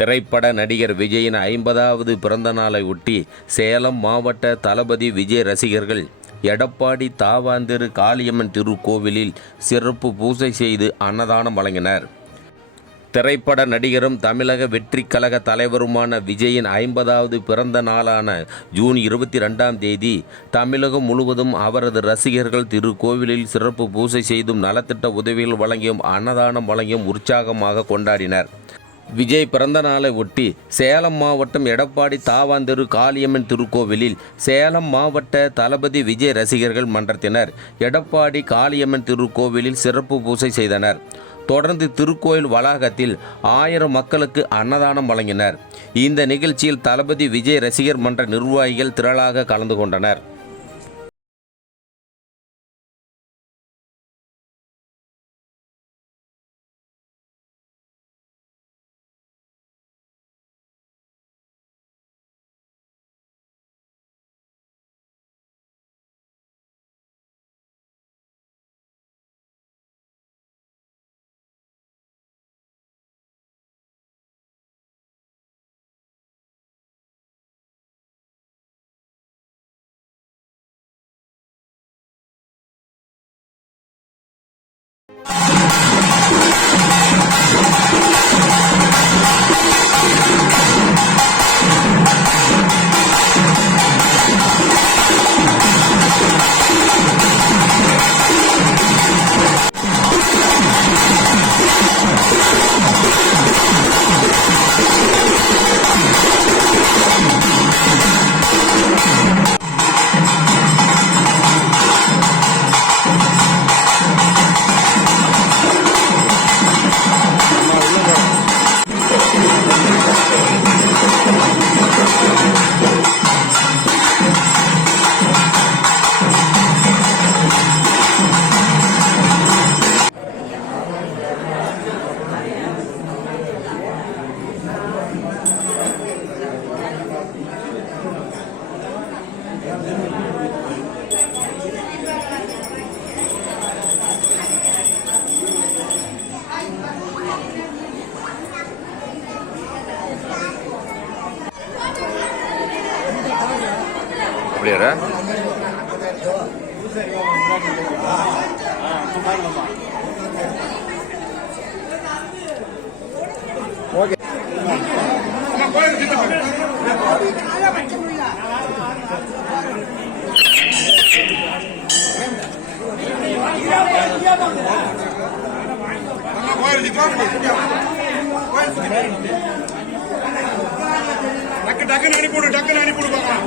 திரைப்பட நடிகர் விஜயின் 50வது பிறந்த நாளை ஒட்டி சேலம் மாவட்ட தளபதி விஜய் ரசிகர்கள் எடப்பாடி தாவாந்திரு காளியம்மன் திருக்கோவிலில் சிறப்பு பூஜை செய்து அன்னதானம் வழங்கினர். திரைப்பட நடிகரும் தமிழக வெற்றிக் கழக தலைவருமான விஜயின் 50வது பிறந்த நாளான ஜூன் 22ஆம் தேதி தமிழகம் முழுவதும் அவரது ரசிகர்கள் திருக்கோவிலில் சிறப்பு பூஜை செய்தும் நலத்திட்ட உதவிகள் வழங்கியும் அன்னதானம் வழங்கியும் உற்சாகமாக கொண்டாடினர். விஜய் பிறந்த நாளை ஒட்டி சேலம் மாவட்டம் எடப்பாடி தாவாந்திரு காளியம்மன் திருக்கோவிலில் சேலம் மாவட்ட தளபதி விஜய் ரசிகர்கள் மன்றத்தினர் எடப்பாடி காளியம்மன் திருக்கோவிலில் சிறப்பு பூஜை செய்தனர். தொடர்ந்து திருக்கோயில் வளாகத்தில் 1000 மக்களுக்கு அன்னதானம் வழங்கினர். இந்த நிகழ்ச்சியில் தளபதி விஜய் ரசிகர் மன்ற நிர்வாகிகள் திரளாக கலந்து கொண்டனர். அப்படியா ஓகே டக்குன்னு அனுப்பிவிடு பார்க்கலாம்.